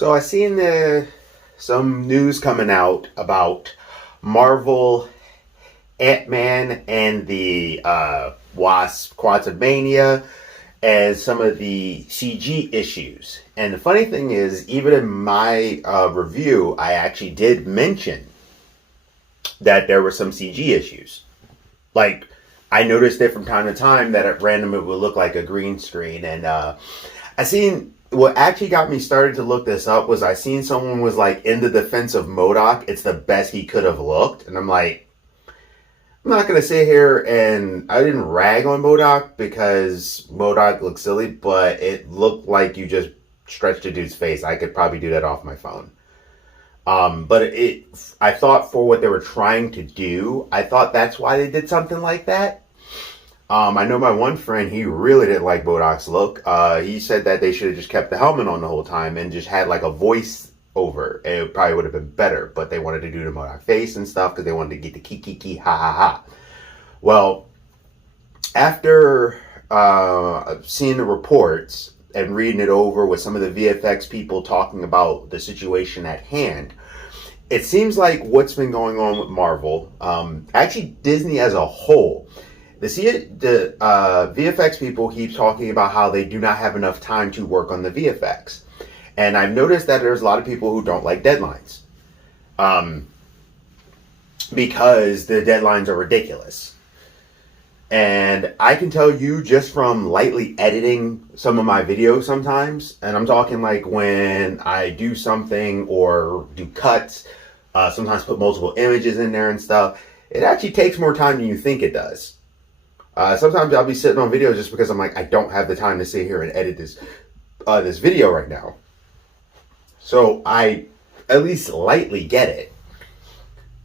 So I seen some news coming out about Marvel, Ant-Man, and the Wasp Quantumania, and some of the CG issues. And the funny thing is, even in my review, I actually did mention that there were some CG issues. Like, I noticed it from time to time that at random it would look like a green screen. And I seen what actually got me started to look this up was I seen someone was like, in the defense of MODOK, it's the best he could have looked. And I'm like, I'm not going to sit here and I didn't rag on MODOK because MODOK looked silly, but it looked like you just stretched a dude's face. I could probably do that off my phone. But I thought for what they were trying to do, I thought that's why they did something like that. I know my one friend, he really didn't like MODOK's look. He said that they should have just kept the helmet on the whole time and just had like a voice over. It probably would have been better, but they wanted to do the MODOK face and stuff because they wanted to get the kiki ha ha ha. Well, after seeing the reports and reading it over with some of the VFX people talking about the situation at hand, it seems like what's been going on with Marvel, actually Disney as a whole, the VFX people keep talking about how they do not have enough time to work on the VFX. And I've noticed that there's a lot of people who don't like deadlines. Because the deadlines are ridiculous. And I can tell you just from lightly editing some of my videos sometimes, and I'm talking like when I do something or do cuts, sometimes put multiple images in there and stuff, it actually takes more time than you think it does. Sometimes I'll be sitting on videos just because I'm like, I don't have the time to sit here and edit this video right now. So I at least lightly get it.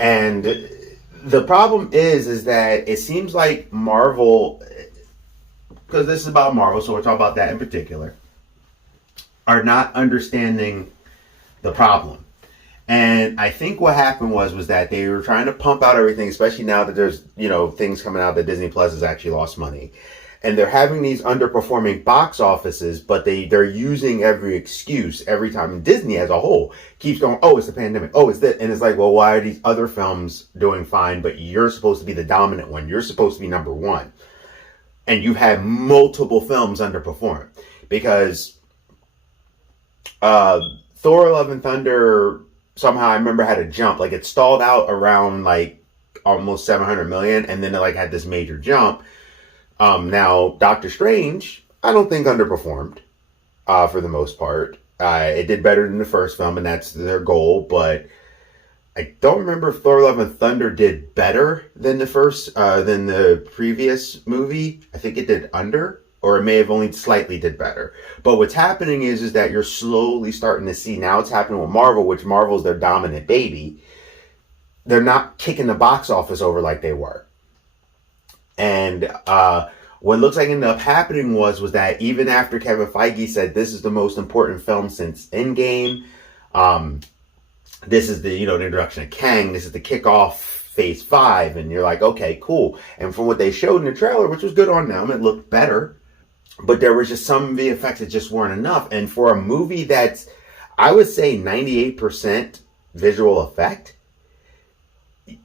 And the problem is that it seems like Marvel, because this is about Marvel, so we'll talk about that in particular, are not understanding the problem. And I think what happened was that they were trying to pump out everything, especially now that there's, things coming out that Disney Plus has actually lost money. And they're having these underperforming box offices, but they're using every excuse every time. And Disney as a whole keeps going, oh, it's the pandemic. Oh, it's that. And it's like, well, why are these other films doing fine, but you're supposed to be the dominant one? You're supposed to be number one. And you've had multiple films underperform. Because Thor Love and Thunder somehow I remember had a jump. Like it stalled out around like almost 700 million. And then it like had this major jump. Now, Doctor Strange, I don't think underperformed for the most part. It did better than the first film, and that's their goal. But I don't remember if Thor: Love and Thunder did better than than the previous movie. I think it did under, or it may have only slightly did better. But what's happening is that you're slowly starting to see now it's happening with Marvel, which Marvel's their dominant baby. They're not kicking the box office over like they were. And what looks like ended up happening was that even after Kevin Feige said this is the most important film since Endgame, this is the introduction of Kang, this is the kickoff Phase 5, and you're like, okay, cool. And from what they showed in the trailer, which was good on them, it looked better, but there was just some VFX that just weren't enough. And for a movie that's, I would say 98% visual effect,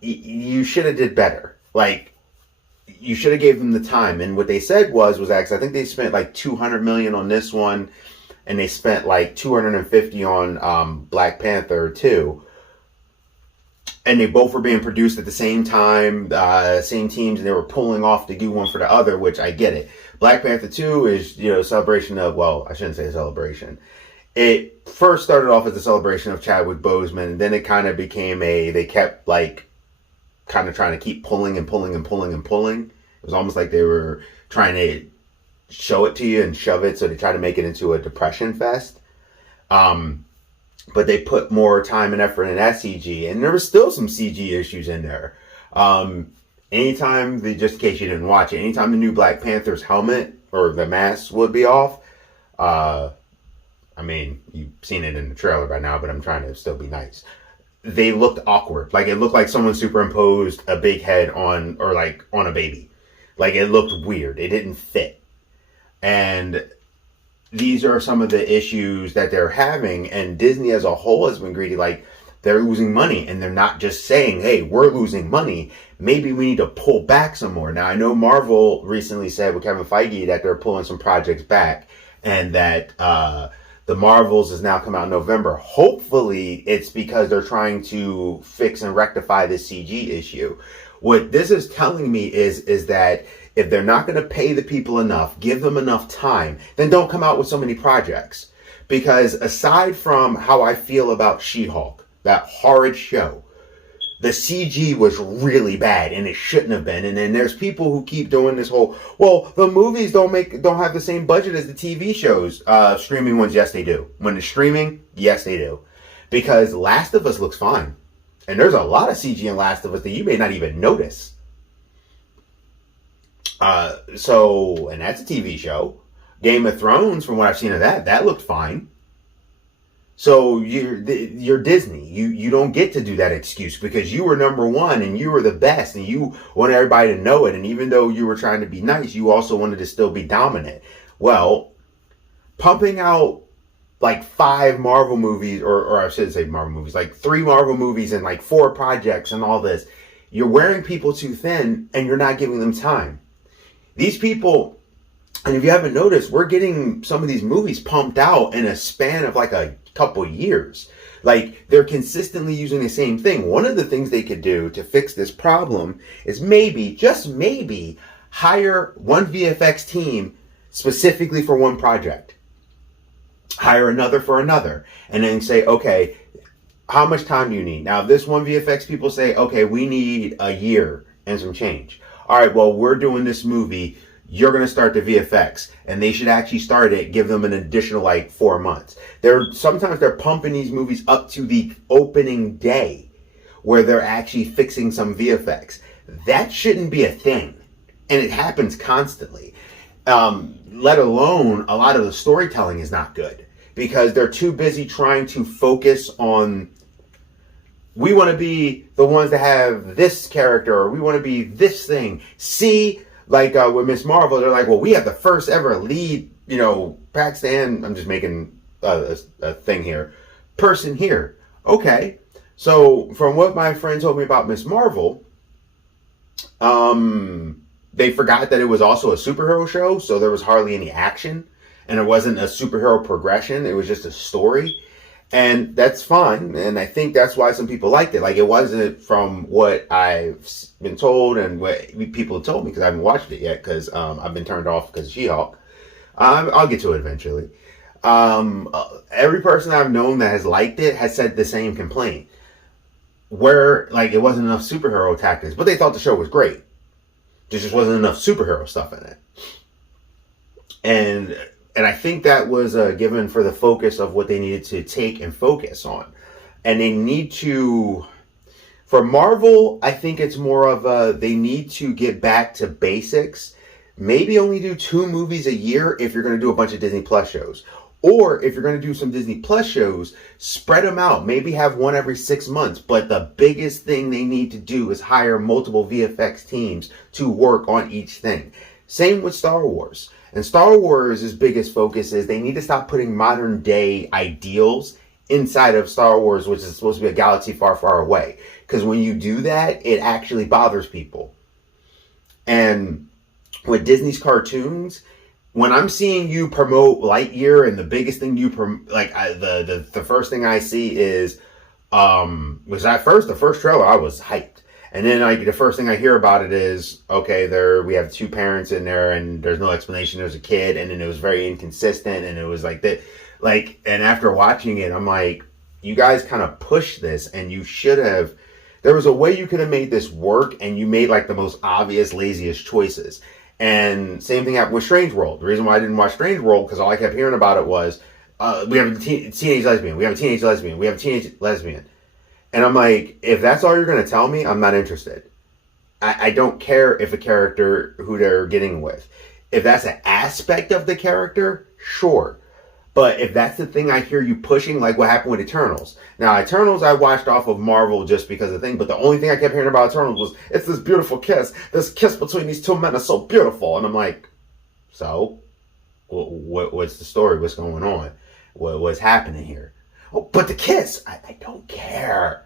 you should have did better. Like, you should have gave them the time. And what they said was actually, I think they spent like 200 million on this one, and they spent like 250 on Black Panther 2. And they both were being produced at the same time, same teams, and they were pulling off to do one for the other, which I get it. Black Panther 2 is, celebration of, well, I shouldn't say a celebration. It first started off as a celebration of Chadwick Boseman, and then it kind of became they kept like kind of trying to keep pulling and pulling and pulling and pulling. It was almost like they were trying to show it to you and shove it, so they tried to make it into a depression fest. But they put more time and effort in that CG, and there was still some CG issues in there. Anytime, just in case you didn't watch it, anytime the new Black Panther's helmet or the mask would be off, I mean, you've seen it in the trailer by now, but I'm trying to still be nice. They looked awkward. Like, it looked like someone superimposed a big head on a baby. Like, it looked weird. It didn't fit. And these are some of the issues that they're having, and Disney as a whole has been greedy. Like, they're losing money, and they're not just saying, hey, we're losing money. Maybe we need to pull back some more. Now, I know Marvel recently said with Kevin Feige that they're pulling some projects back, and that the Marvels is now come out in November. Hopefully, it's because they're trying to fix and rectify this CG issue. What this is telling me is that if they're not going to pay the people enough, give them enough time, then don't come out with so many projects. Because aside from how I feel about She-Hulk, that horrid show, the CG was really bad, and it shouldn't have been. And then there's people who keep doing this whole, well, the movies don't have the same budget as the TV shows. Streaming ones, yes they do. When it's streaming, yes they do. Because Last of Us looks fine. And there's a lot of CG in Last of Us that you may not even notice. And that's a TV show. Game of Thrones, from what I've seen of that looked fine. So you're Disney. You don't get to do that excuse because you were number one and you were the best and you want everybody to know it. And even though you were trying to be nice, you also wanted to still be dominant. Well, pumping out like 5 Marvel movies, or I shouldn't say Marvel movies, like 3 Marvel movies and like 4 projects and all this, you're wearing people too thin and you're not giving them time. These people, and if you haven't noticed, we're getting some of these movies pumped out in a span of like a couple years. Like, they're consistently using the same thing. One of the things they could do to fix this problem is maybe, just maybe, hire one VFX team specifically for one project. Hire another for another. And then say, okay, how much time do you need? Now, if this one VFX people say, okay, we need a year and some change. All right, well, we're doing this movie. You're going to start the VFX, and they should actually start it, give them an additional like 4 months. Sometimes they're pumping these movies up to the opening day where they're actually fixing some VFX. That shouldn't be a thing. And it happens constantly. Let alone a lot of the storytelling is not good because they're too busy trying to focus on, we want to be the ones that have this character, or we want to be this thing. See, like with Miss Marvel, they're like, well, we have the first ever lead, Pakistan, I'm just making a thing here, person here. Okay. So from what my friend told me about Miss Marvel, they forgot that it was also a superhero show, so there was hardly any action, and it wasn't a superhero progression. It was just a story. And that's fine, and I think that's why some people liked it. Like, it wasn't, from what I've been told and what people have told me, because I haven't watched it yet, because I've been turned off because of She-Hulk. I'll get to it eventually. Every person I've known that has liked it has said the same complaint, where, like, it wasn't enough superhero tactics, but they thought the show was great. There just wasn't enough superhero stuff in it. And I think that was given for the focus of what they needed to take and focus on. And they need to, for Marvel, I think it's more of they need to get back to basics. Maybe only do 2 movies a year if you're going to do a bunch of Disney Plus shows. Or if you're going to do some Disney Plus shows, spread them out. Maybe have one every 6 months. But the biggest thing they need to do is hire multiple VFX teams to work on each thing. Same with Star Wars. And Star Wars' biggest focus is they need to stop putting modern day ideals inside of Star Wars, which is supposed to be a galaxy far, far away. Because when you do that, it actually bothers people. And with Disney's cartoons, when I'm seeing you promote Lightyear, and the biggest thing you the first thing I see is, the first trailer, I was hyped. And then the first thing I hear about it is, okay, we have 2 parents in there and there's no explanation. There's a kid, and then it was very inconsistent, and it was like that. And after watching it, I'm like, you guys kind of pushed this, and you should have, there was a way you could have made this work, and you made like the most obvious, laziest choices. And same thing happened with Strange World. The reason why I didn't watch Strange World, because all I kept hearing about it was, we have a teenage lesbian, we have a teenage lesbian, we have a teenage lesbian. And I'm like, if that's all you're going to tell me, I'm not interested. I don't care if a character who they're getting with. If that's an aspect of the character, sure. But if that's the thing I hear you pushing, like what happened with Eternals. Now, Eternals I watched off of Marvel just because of the thing, but the only thing I kept hearing about Eternals was, it's this beautiful kiss. This kiss between these 2 men is so beautiful. And I'm like, so? What's the story? What's going on? What's happening here? Oh, but the kiss, I don't care.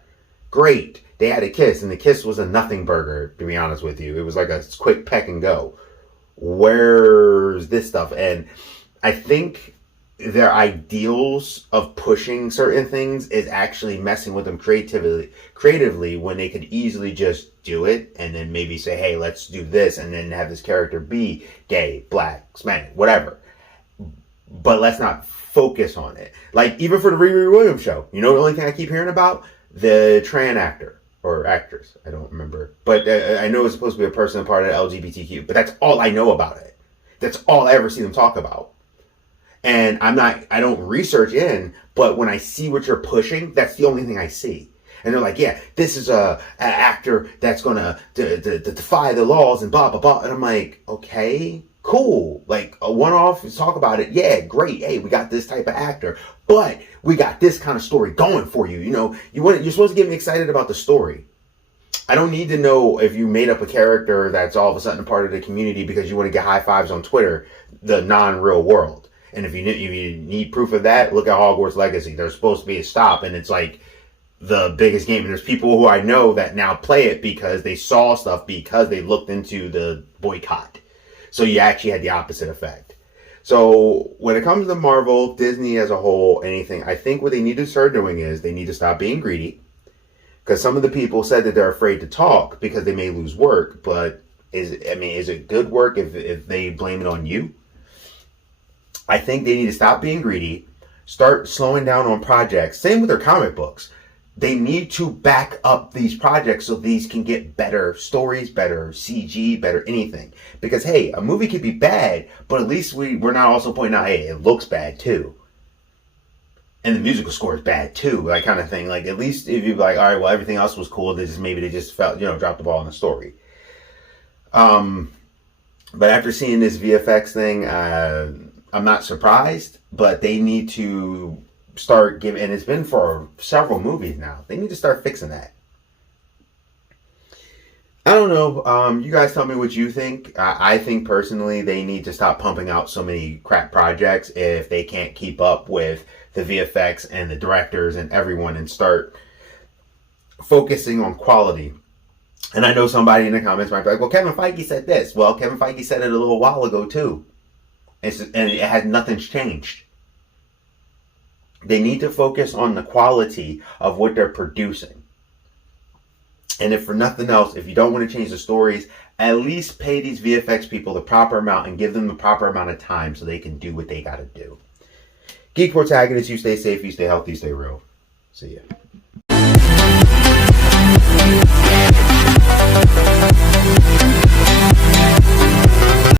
Great, they had a kiss, and the kiss was a nothing burger. To be honest with you, it was like a quick peck and go. Where's this stuff? And I think their ideals of pushing certain things is actually messing with them creatively when they could easily just do it and then maybe say, hey, let's do this, and then have this character be gay, black, Hispanic, whatever. But let's not focus on it. Like, even for the Riri Williams show, you know, the only thing I keep hearing about, the trans actor or actress, I don't remember, but I know it's supposed to be a person part of the LGBTQ, but that's all I know about it. That's all I ever see them talk about. And I don't research in, but when I see what you're pushing, that's the only thing I see. And they're like, yeah, this is an actor that's going to defy the laws and blah, blah, blah. And I'm like, okay, cool. Like, a one-off, talk about it. Yeah, great. Hey, we got this type of actor, but we got this kind of story going for you. You know, you're supposed to get me excited about the story. I don't need to know if you made up a character that's all of a sudden a part of the community because you want to get high fives on Twitter, the non-real world. And if you need proof of that, look at Hogwarts Legacy. There's supposed to be a stop, and it's like the biggest game. And there's people who I know that now play it because they saw stuff because they looked into the boycott. So you actually had the opposite effect. So when it comes to Marvel, Disney as a whole, anything, I think what they need to start doing is they need to stop being greedy. Because some of the people said that they're afraid to talk because they may lose work. But is it good work if they blame it on you? I think they need to stop being greedy, start slowing down on projects. Same with their comic books. They need to back up these projects so these can get better stories, better CG, better anything. Because, hey, a movie could be bad, but at least we're not also pointing out, hey, it looks bad too. And the musical score is bad too, that kind of thing. Like, at least if you're like, all right, well, everything else was cool, they just felt, dropped the ball in the story. But after seeing this VFX thing, I'm not surprised, but they need to start giving, and it's been for several movies now, they need to start fixing that. I don't know. You guys tell me what you think. I think personally they need to stop pumping out so many crap projects if they can't keep up with the VFX and the directors and everyone, and start focusing on quality. And I know somebody in the comments might be like, well, Kevin Feige said this. Well, Kevin Feige said it a little while ago too. Nothing's changed. They need to focus on the quality of what they're producing. And if for nothing else, if you don't want to change the stories, at least pay these VFX people the proper amount and give them the proper amount of time so they can do what they got to do. Geek Protagonist, you stay safe, you stay healthy, you stay real. See ya.